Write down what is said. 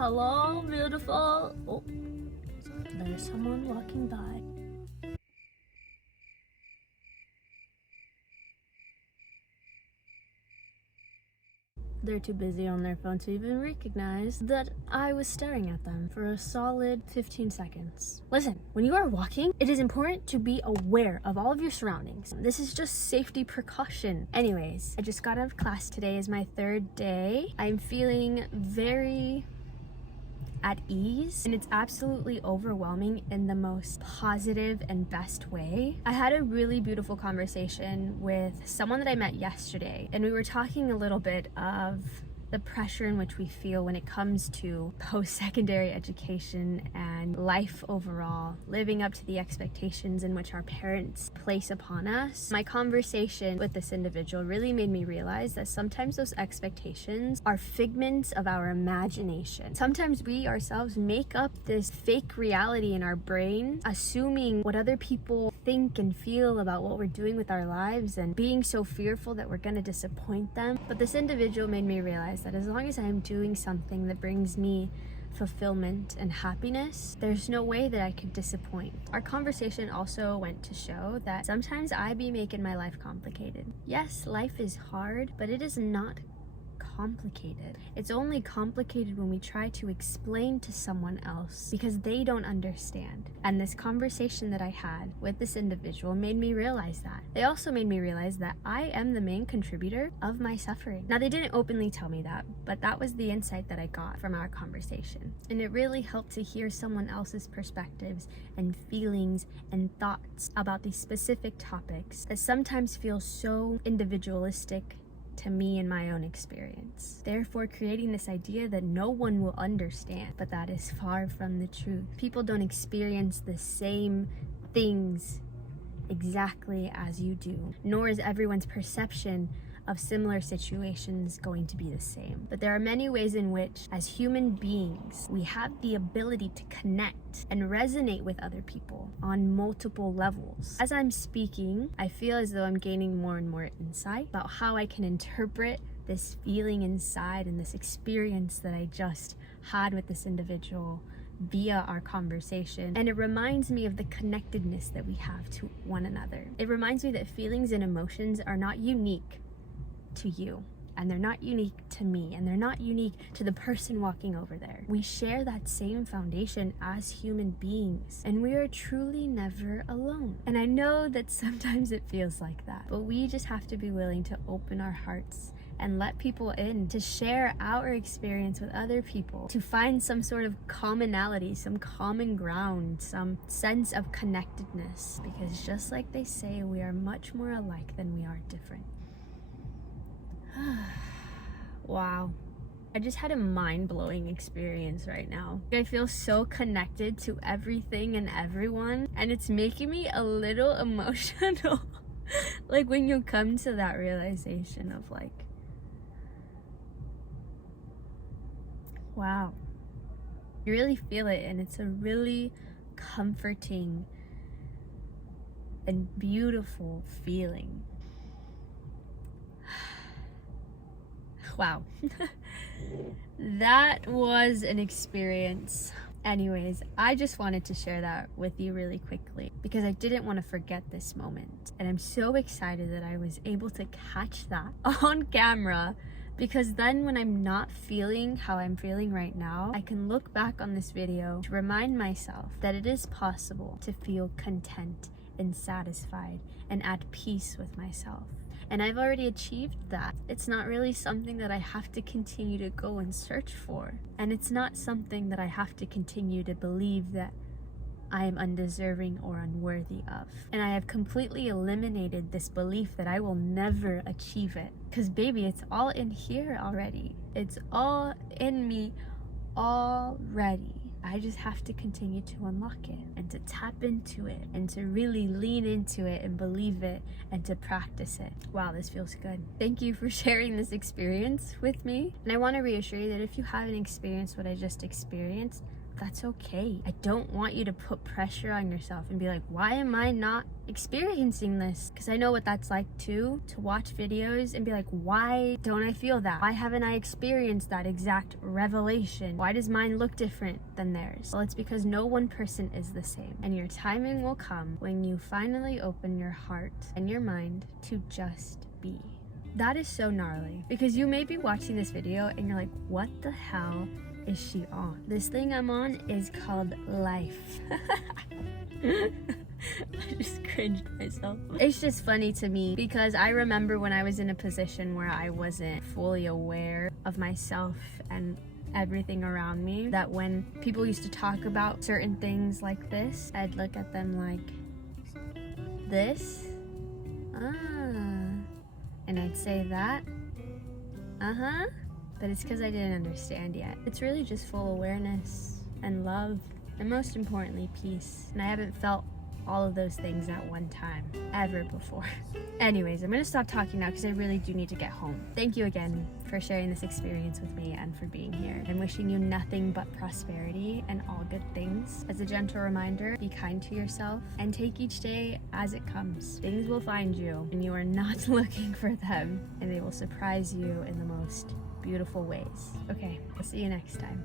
Hello, beautiful. Oh, there's someone walking by. They're too busy on their phone to even recognize that I was staring at them for a solid 15 seconds. Listen, when you are walking, it is important to be aware of all of your surroundings. This is just safety precaution. Anyways, I just got out of class. Today is my third day. I'm feeling very at ease, and it's absolutely overwhelming in the most positive and best way. I had a really beautiful conversation with someone that I met yesterday, and we were talking a little bit of the pressure in which we feel when it comes to post-secondary education and life overall, living up to the expectations in which our parents place upon us. My conversation with this individual really made me realize that sometimes those expectations are figments of our imagination. Sometimes we ourselves make up this fake reality in our brain, assuming what other people think and feel about what we're doing with our lives and being so fearful that we're going to disappoint them. But this individual made me realize that as long as I'm doing something that brings me fulfillment and happiness, there's no way that I could disappoint. Our conversation also went to show that sometimes I be making my life complicated. Yes, life is hard, but it is not complicated. It's only complicated when we try to explain to someone else because they don't understand. And this conversation that I had with this individual made me realize that. They also made me realize that I am the main contributor of my suffering. Now, they didn't openly tell me that, but that was the insight that I got from our conversation. And it really helped to hear someone else's perspectives and feelings and thoughts about these specific topics that sometimes feel so individualistic to me in my own experience, therefore creating this idea that no one will understand. But that is far from the truth. People don't experience the same things exactly as you do, nor is everyone's perception of similar situations going to be the same. But there are many ways in which, as human beings, we have the ability to connect and resonate with other people on multiple levels. As I'm speaking, I feel as though I'm gaining more and more insight about how I can interpret this feeling inside and this experience that I just had with this individual via our conversation. And it reminds me of the connectedness that we have to one another. It reminds me that feelings and emotions are not unique to you, and they're not unique to me, and they're not unique to the person walking over there. We share that same foundation as human beings, and we are truly never alone. And I know that sometimes it feels like that, but we just have to be willing to open our hearts and let people in, to share our experience with other people, to find some sort of commonality, some common ground, some sense of connectedness, because just like they say, we are much more alike than we are different. Wow. I just had a mind-blowing experience right now. I feel so connected to everything and everyone, and it's making me a little emotional. Like when you come to that realization of like, wow. You really feel it, and it's a really comforting and beautiful feeling. Wow. That was an experience. Anyways, I just wanted to share that with you really quickly because I didn't want to forget this moment. And I'm so excited that I was able to catch that on camera, because then when I'm not feeling how I'm feeling right now, I can look back on this video to remind myself that it is possible to feel content and satisfied and at peace with myself. And I've already achieved that. It's not really something that I have to continue to go and search for. And it's not something that I have to continue to believe that I am undeserving or unworthy of. And I have completely eliminated this belief that I will never achieve it. Because baby, it's all in here already. It's all in me already. I just have to continue to unlock it and to tap into it and to really lean into it and believe it and to practice it. Wow, this feels good. Thank you for sharing this experience with me. And I want to reassure you that if you haven't experienced what I just experienced, that's okay. I don't want you to put pressure on yourself and be like, why am I not experiencing this? Because I know what that's like too, to watch videos and be like, why don't I feel that? Why haven't I experienced that exact revelation? Why does mine look different than theirs? Well, it's because no one person is the same, and your timing will come when you finally open your heart and your mind to just be. That is so gnarly, because you may be watching this video and you're like, what the hell is she on? This thing I'm on is called life. I just cringed myself. It's just funny to me because I remember when I was in a position where I wasn't fully aware of myself and everything around me, that when people used to talk about certain things like this, I'd look at them like, this? And I'd say that? But it's because I didn't understand yet. It's really just full awareness and love, and most importantly, peace. And I haven't felt all of those things at one time ever before. Anyways, I'm gonna stop talking now because I really do need to get home. Thank you again for sharing this experience with me and for being here. I'm wishing you nothing but prosperity and all good things. As a gentle reminder, be kind to yourself and take each day as it comes. Things will find you and you are not looking for them, and they will surprise you in the most beautiful ways. Okay, I'll see you next time.